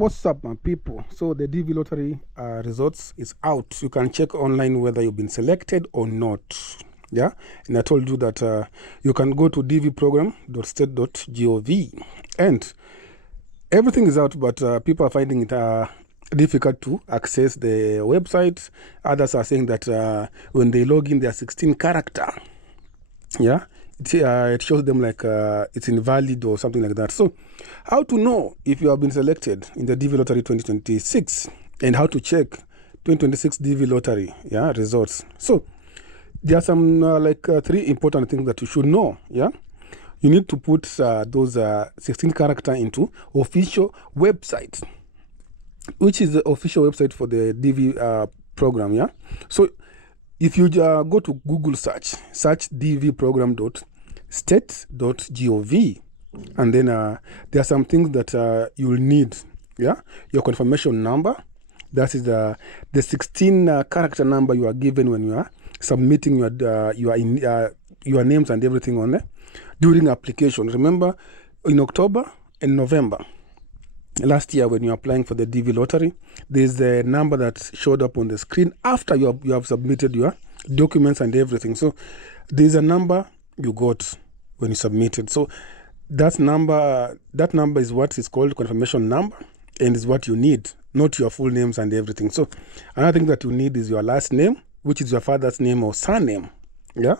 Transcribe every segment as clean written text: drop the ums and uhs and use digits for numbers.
What's up, my people? So the DV lottery results is out. You can check online whether you've been selected or not. Yeah, and I told you that you can go to dvprogram.state.gov and everything is out, but people are finding it difficult to access the website. Others are saying that when they log in, they are 16 character. Yeah, it shows them like it's invalid or something like that. So how to know if you have been selected in the DV Lottery 2026 and how to check 2026 DV Lottery results. So there are some three important things that you should know. Yeah, you need to put those 16 character into official website, which is the official website for the DV program. Yeah, so if you go to Google search dvprogram.state.gov, and then there are some things that you'll need. Yeah, your confirmation number. That is the 16 character number you are given when you are submitting your names and everything on there during application. Remember, in October and November last year, when you're applying for the DV lottery, there's a number that showed up on the screen after you have submitted your documents and everything. So there's a number you got when you submitted. So that number is what is called confirmation number, and is what you need, not your full names and everything. So another thing that you need is your last name, which is your father's name or surname. Yeah,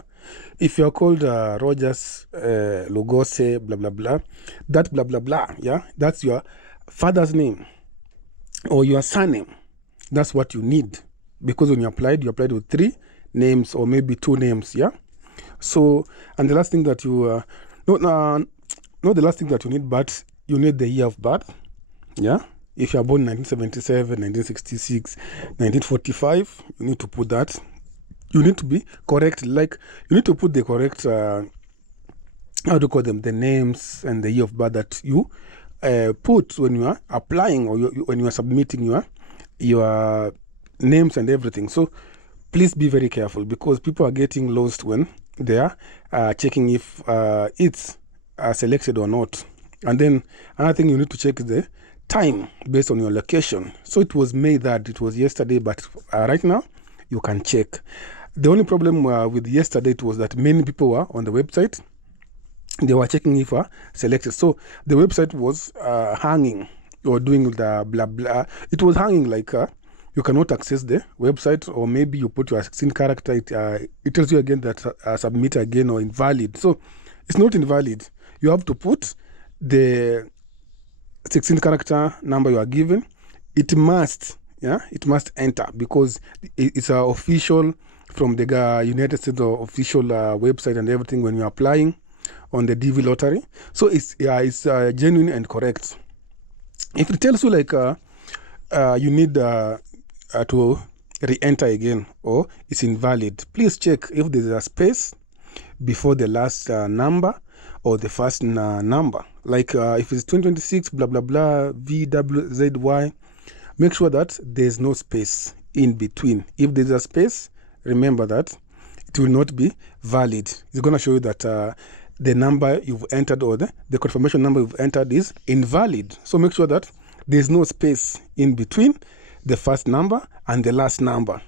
if you're called Rogers Lugose blah blah blah, that blah blah blah, yeah, that's your father's name or your surname. That's what you need, because when you applied with 3 names or maybe 2 names. Yeah, so and the last thing that you not the last thing that you need, but you need the year of birth. Yeah, if you are born in 1977, 1966, 1945, you need to put that. You need to be correct, like you need to put the correct how to call them, the names and the year of birth that you put when you are applying or when you are submitting your names and everything. So please be very careful, because people are getting lost when they are checking if it's selected or not. And then another thing you need to check is the time based on your location. So it was May that it was yesterday, but right now you can check. The only problem with yesterday was that many people were on the website. They were checking if selected. So the website was hanging or doing the blah blah. It was hanging, like you cannot access the website, or maybe you put your 16 character. It tells you again that submit again or invalid. So it's not invalid. You have to put the 16 character number you are given. It must enter, because it's official from the United States official website and everything when you're applying on the DV lottery. So it's genuine and correct. If it tells you like you need to re-enter again or it's invalid, please check if there's a space before the last number or the first number. Like if it's 2026 blah blah blah VWZY, make sure that there's no space in between. If there's a space, remember that it will not be valid. It's going to show you that the number you've entered or the confirmation number you've entered is invalid. So make sure that there's no space in between the first number and the last number,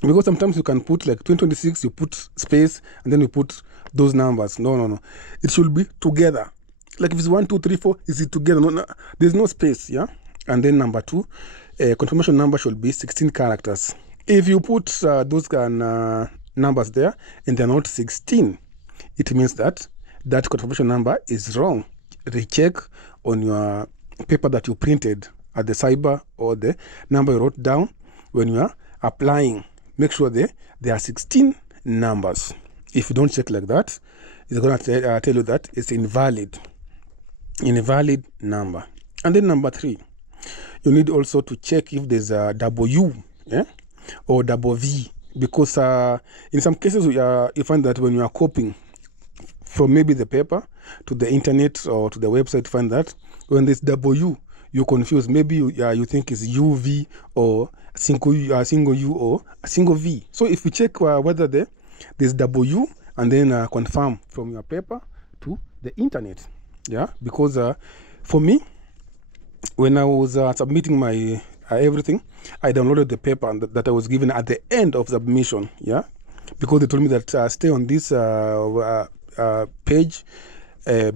because sometimes you can put like 2026, you put space and then you put those numbers. No, it should be together. Like if it's 1 2 3 4, is it together? No, there's no space. Yeah. And then number 2, confirmation number should be 16 characters. If you put those numbers there and they're not 16, it means that that confirmation number is wrong. Recheck on your paper that you printed at the cyber, or the number you wrote down when you are applying. Make sure there are 16 numbers. If you don't check like that, it's going to tell you that it's invalid number. And then number 3, you need also to check if there's a W, or double V, because in some cases you find that when you are copying from maybe the paper to the internet or to the website, find that when there's W, you confuse. Maybe you think it's UV or single U or a single V. So if you check whether there's W and then confirm from your paper to the internet. Yeah, because for me, when I was submitting my everything, I downloaded the paper that I was given at the end of submission, yeah, because they told me that stay on this page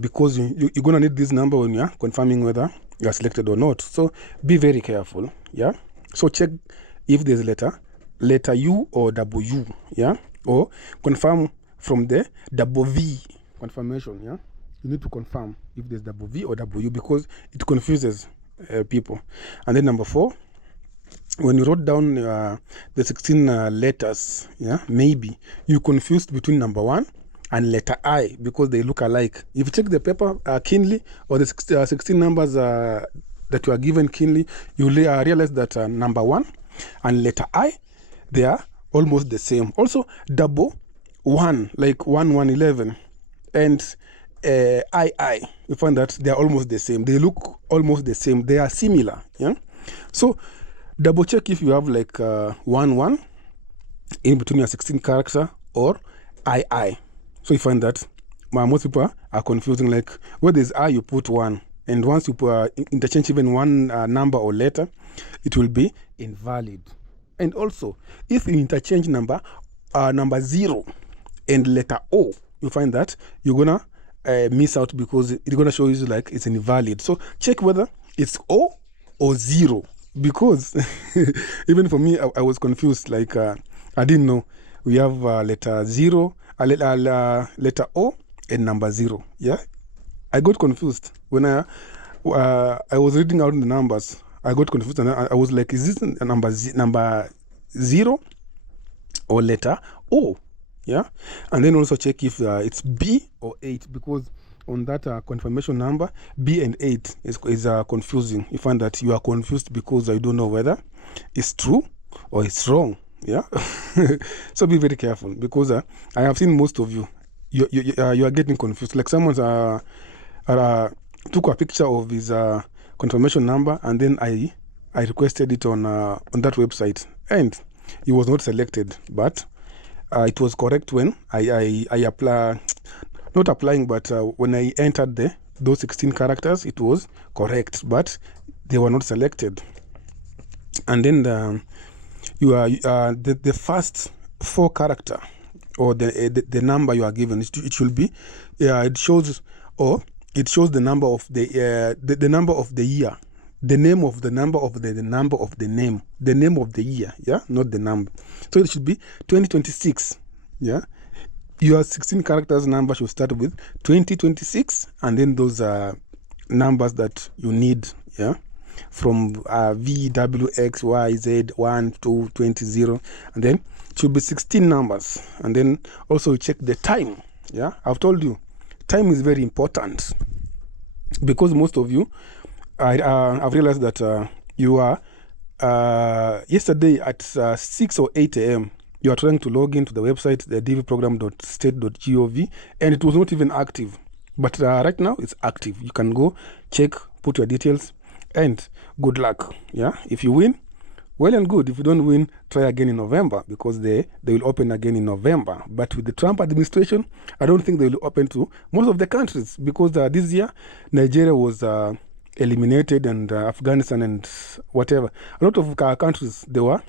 because you're gonna need this number when you're confirming whether you're selected or not. So be very careful, yeah. So check if there's letter U or W, yeah, or confirm from the W confirmation, yeah. You need to confirm if there's W or W because it confuses people. And then number 4, when you wrote down the 16 letters, yeah, maybe you confused between number 1 and letter I because they look alike. If you check the paper keenly, or the 16 numbers that you are given keenly, you realize that number 1 and letter I, they are almost the same. Also, double 1, like 1, 1, 11, and I, you find that they are almost the same. They look almost the same. They are similar. Yeah. So double check if you have like 1, 1 in between your 16 character or I. So you find that most people are confusing. Like where there's I, you put 1, and once you interchange even one number or letter, it will be invalid. And also, if you interchange number 0 and letter O, you find that you're gonna miss out because it's gonna show you like it's invalid. So check whether it's O or 0, because even for me, I was confused. Like I didn't know we have letter 0, letter O, and number 0. Yeah, I got confused when I was reading out the numbers. I got confused and I was like, is this number 0 or letter O? Yeah, and then also check if it's B or 8, because on that confirmation number, B and 8 is confusing. You find that you are confused because you don't know whether it's true or it's wrong. Yeah, so be very careful, because I have seen most of you are getting confused. Like someone took a picture of his confirmation number, and then I requested it on that website, and he was not selected, but it was correct when I apply, not applying, but when I entered those 16 characters, it was correct, but they were not selected. And then the first 4 character or the number you are given, it should be it shows the number of the number of the year, the name of the number of the number of the name of the year, yeah, not the number. So it should be 2026. Yeah, your 16 characters number should start with 2026, and then those numbers that you need, yeah, from V, W, X, Y, Z, 1, 2, 20, 0, and then it should be 16 numbers. And then also check the time. Yeah, I've told you time is very important, because most of you, I've realized that you are yesterday at 6 or 8 a.m. you are trying to log into the website, the dvprogram.state.gov, and it was not even active. But right now it's active. You can go check, put your details, and good luck. Yeah, if you win, well and good. If you don't win, try again in November, because they will open again in November. But with the Trump administration, I don't think they will open to most of the countries, because this year Nigeria was eliminated, and Afghanistan and whatever. A lot of countries, they were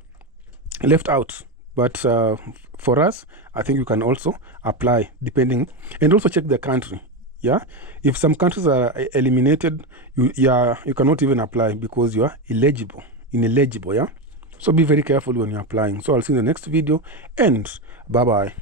left out. But for us, I think you can also apply, depending, and also check the country. Yeah, if some countries are eliminated, you cannot even apply because you are ineligible. Yeah, so be very careful when you're applying. So I'll see you in the next video, and bye bye.